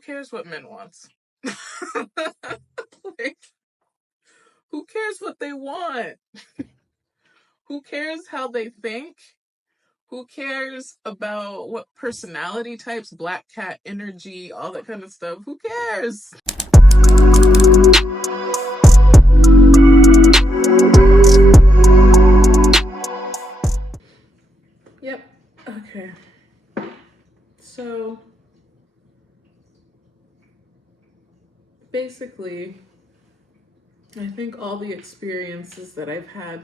who cares what men wants? Like, who cares what they want? Who cares how they think? Who cares about what personality types, black cat energy, all that kind of stuff? Who cares? Yep. Okay. So basically, I think all the experiences that I've had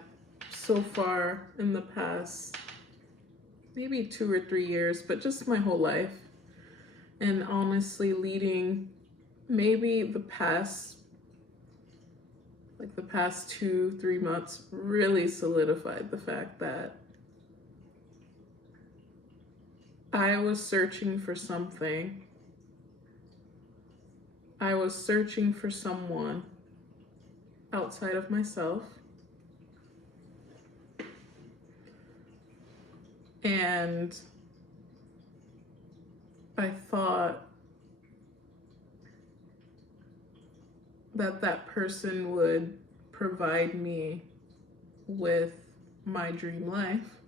so far in the past maybe 2 or 3 years, but just my whole life, and honestly leading maybe the past 2-3 months really solidified the fact that I was searching for something. I was searching for someone outside of myself. And I thought that that person would provide me with my dream life.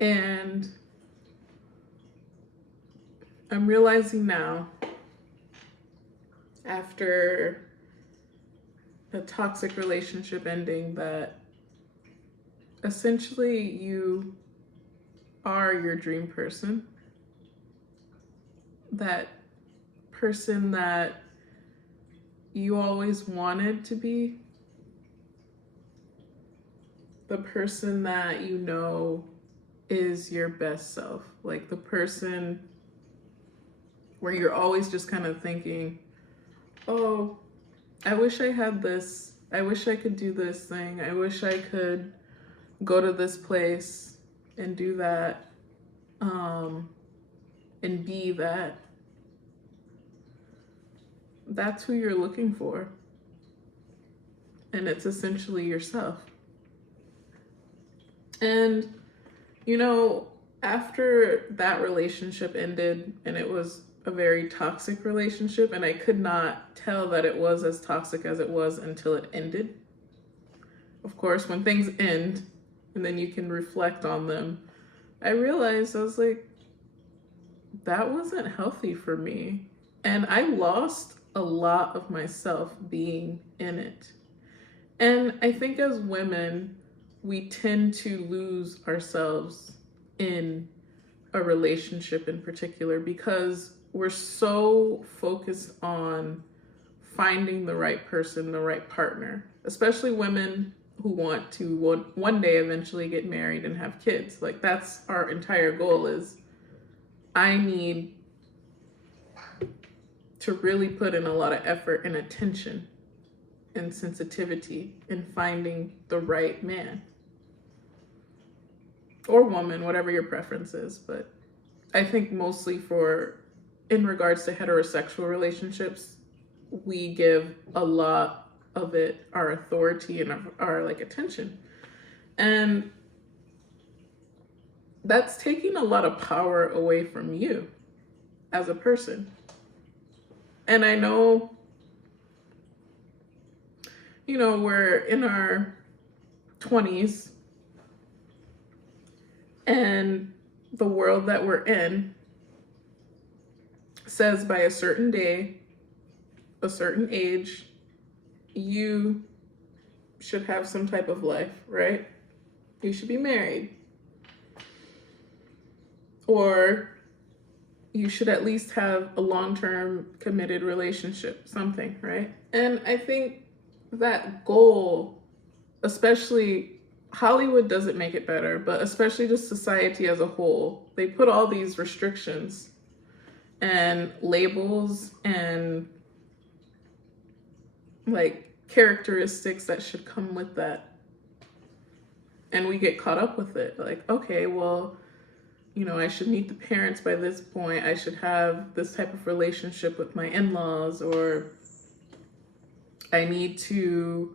And I'm realizing now, after a toxic relationship ending, that essentially you are your dream person. That person that you always wanted to be. The person that you know is your best self. Like the person where you're always just kind of thinking, oh, I wish I had this. I wish I could do this thing. I wish I could go to this place and do that, and be that. That's who you're looking for. And it's essentially yourself. And, you know, after that relationship ended, and it was a very toxic relationship, and I could not tell that it was as toxic as it was until it ended. Of course, when things end and then you can reflect on them, I realized, I was like, that wasn't healthy for me. And I lost a lot of myself being in it. And I think as women, we tend to lose ourselves in a relationship in particular because we're so focused on finding the right person, the right partner, especially women who want to one day eventually get married and have kids. Like that's our entire goal is I need to really put in a lot of effort and attention and sensitivity in finding the right man or woman, whatever your preference is. But I think mostly in regards to heterosexual relationships, we give a lot of it our authority and our like attention. And that's taking a lot of power away from you as a person. And I know, you know, we're in our 20s and the world that we're in says by a certain day, a certain age, you should have some type of life, right? You should be married. Or you should at least have a long-term committed relationship, something, right? And I think that goal, especially Hollywood doesn't make it better, but especially just society as a whole, they put all these restrictions and labels and like characteristics that should come with that. And we get caught up with it. Like, okay, well, you know, I should meet the parents by this point. I should have this type of relationship with my in-laws, or I need to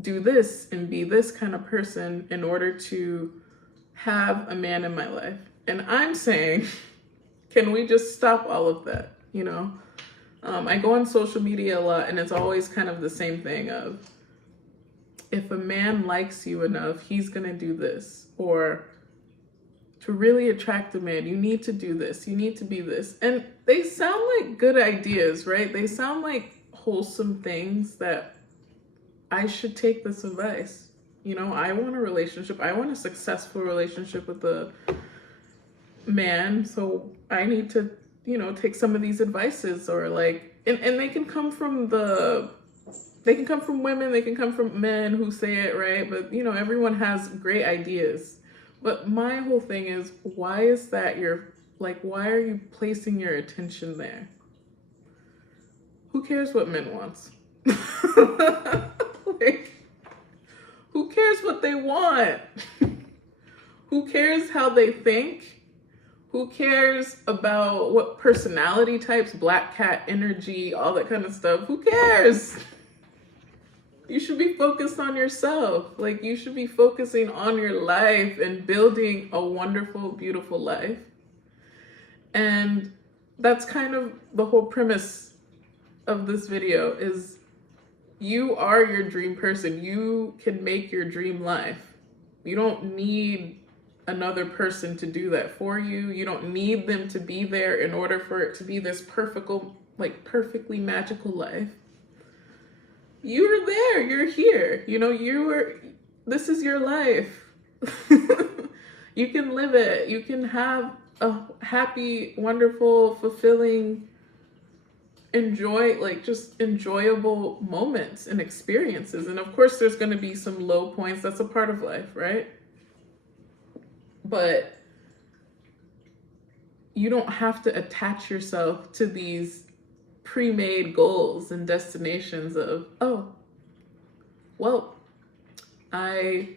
do this and be this kind of person in order to have a man in my life. And I'm saying, can we just stop all of that? I go on social media a lot, and it's always kind of the same thing of, if a man likes you enough, he's going to do this. Or, to really attract a man, you need to do this, you need to be this. And they sound like good ideas, right? They sound like wholesome things that I should take this advice. I want a relationship. I want a successful relationship with a man. So I need to, take some of these advices, or like, and they can come from women, they can come from men who say it, right? But, everyone has great ideas. But my whole thing is, why is that why are you placing your attention there? Who cares what men wants? Who cares what they want? Who cares how they think? Who cares about what personality types, black cat energy, all that kind of stuff? Who cares? You should be focused on yourself. You should be focusing on your life and building a wonderful, beautiful life. And that's kind of the whole premise of this video is, you are your dream person. You can make your dream life. You don't need another person to do that for you. You don't need them to be there in order for it to be this perfectly magical life. You're there, you're here. This is your life. You can live it. You can have a happy, wonderful, fulfilling, just enjoyable moments and experiences. And of course, there's going to be some low points. That's a part of life, right? But you don't have to attach yourself to these pre-made goals and destinations of, I,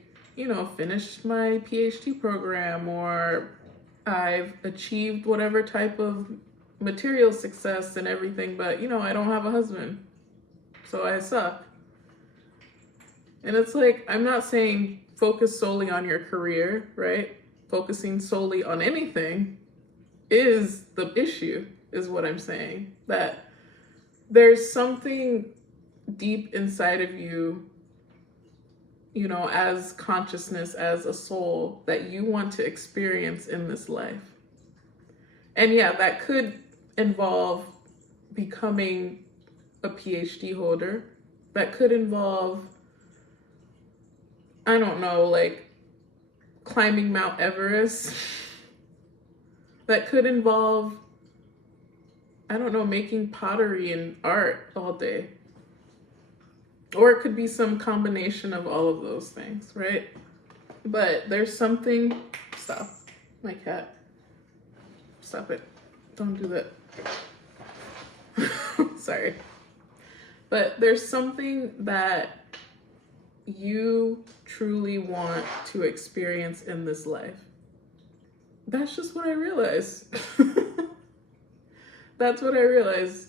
finished my PhD program, or I've achieved whatever type of material success and everything, but, I don't have a husband, so I suck. And it's I'm not saying focus solely on your career, right? Focusing solely on anything is the issue, is what I'm saying. That there's something deep inside of you, as consciousness, as a soul, that you want to experience in this life. And yeah, that could involve becoming a PhD holder. That could involve, I don't know, climbing Mount Everest. That could involve, I don't know, making pottery and art all day. Or it could be some combination of all of those things, right? But there's something, stop, my cat. Stop it. Don't do that. Sorry. But there's something that you truly want to experience in this life. That's just what I realized. That's what I realized.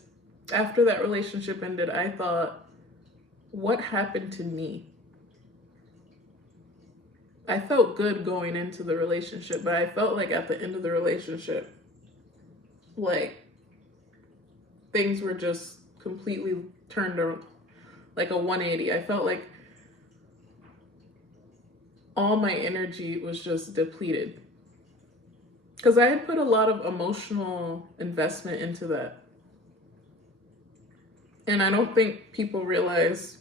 After that relationship ended, I thought, what happened to me? I felt good going into the relationship, but I felt at the end of the relationship, things were just completely turned around, a 180. I felt like all my energy was just depleted. Because I had put a lot of emotional investment into that. And I don't think people realize,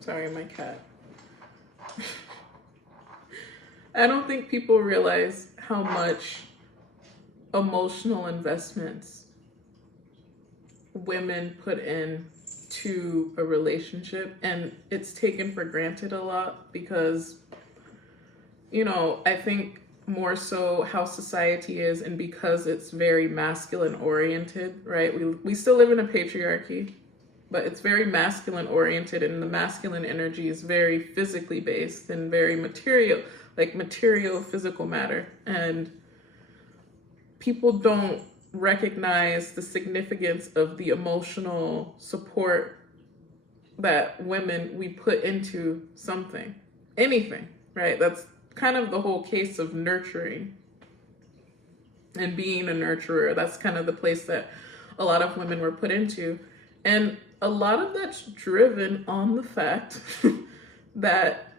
sorry, my cat. I don't think people realize how much emotional investments women put in to a relationship, and it's taken for granted a lot because, I think more so how society is, and because it's very masculine oriented, right? We still live in a patriarchy, but it's very masculine oriented, and the masculine energy is very physically based and very material physical matter. And people don't recognize the significance of the emotional support that we put into anything, right? That's kind of the whole case of nurturing and being a nurturer. That's kind of the place that a lot of women were put into. And a lot of that's driven on the fact that,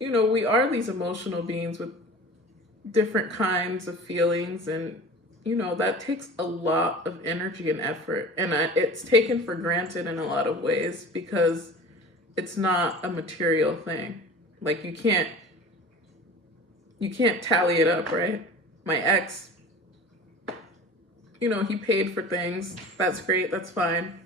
you know, we are these emotional beings with different kinds of feelings, and you know that takes a lot of energy and effort, and it's taken for granted in a lot of ways because it's not a material thing. Like you can't tally it up, right? My ex, you know, he paid for things. That's great, that's fine.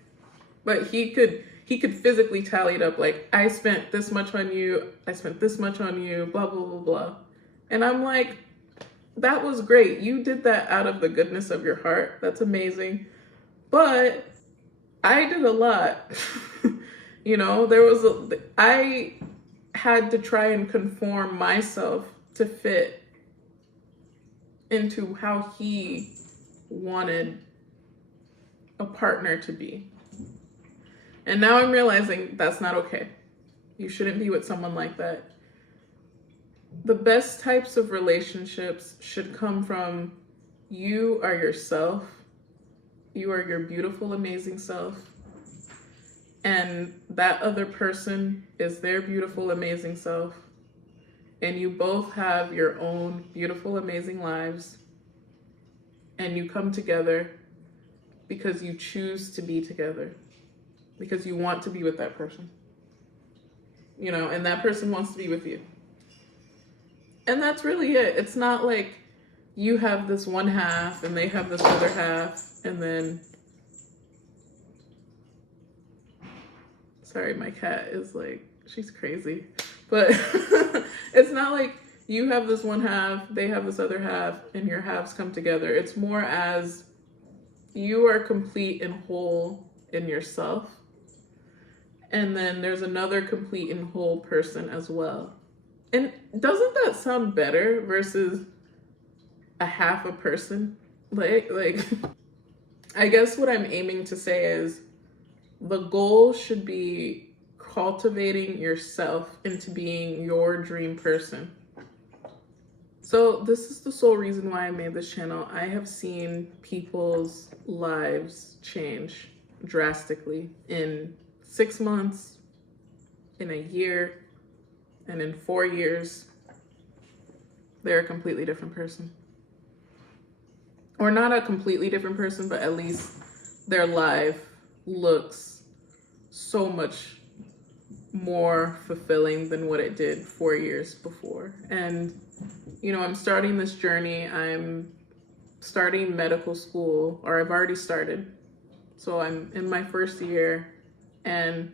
But he could physically tally it up, like, I spent this much on you, I spent this much on you, blah blah blah blah. And I'm like, that was great. You did that out of the goodness of your heart. That's amazing. But I did a lot. You know, I had to try and conform myself to fit into how he wanted a partner to be. And now I'm realizing that's not okay. You shouldn't be with someone like that. The best types of relationships should come from you are yourself. You are your beautiful, amazing self. And that other person is their beautiful, amazing self. And you both have your own beautiful, amazing lives. And you come together because you choose to be together. Because you want to be with that person. You know, and that person wants to be with you. And that's really it. It's not like you have this one half and they have this other half, and then, sorry, my cat is like, she's crazy. But it's not like you have this one half, they have this other half, and your halves come together. It's more as you are complete and whole in yourself. And then there's another complete and whole person as well. And doesn't that sound better versus a half a person? Like I guess what I'm aiming to say is the goal should be cultivating yourself into being your dream person. So this is the sole reason why I made this channel. I have seen people's lives change drastically in 6 months, in a year, and in 4 years. They're a completely different person. Or not a completely different person, but at least their life looks so much more fulfilling than what it did 4 years before. And, you know, I'm starting this journey. I'm starting medical school, or I've already started. So I'm in my first year, and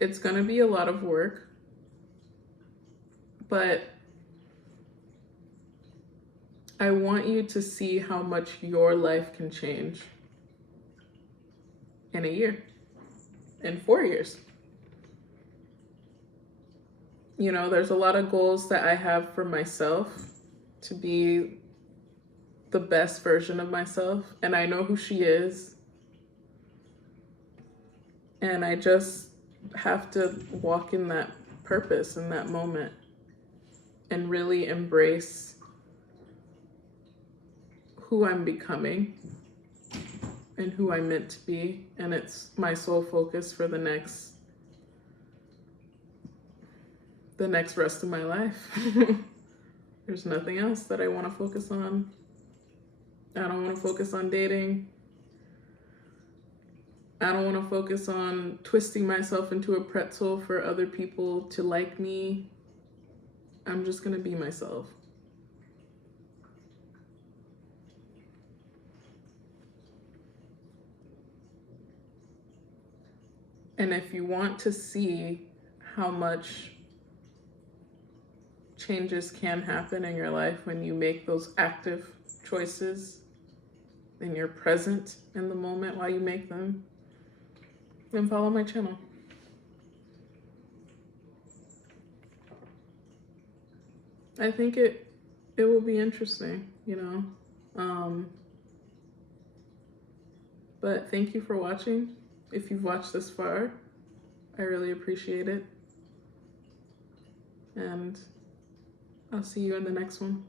it's gonna be a lot of work. But I want you to see how much your life can change in a year, in 4 years. You know, there's a lot of goals that I have for myself to be the best version of myself, and I know who she is. And I just have to walk in that purpose in that moment and really embrace who I'm becoming and who I'm meant to be. And it's my sole focus for the next rest of my life. There's nothing else that I want to focus on. I don't want to focus on dating. I don't want to focus on twisting myself into a pretzel for other people to like me. I'm just going to be myself. And if you want to see how much changes can happen in your life when you make those active choices and you're present in the moment while you make them, then follow my channel. I think it will be interesting, you know. But thank you for watching. If you've watched this far, I really appreciate it. And I'll see you in the next one.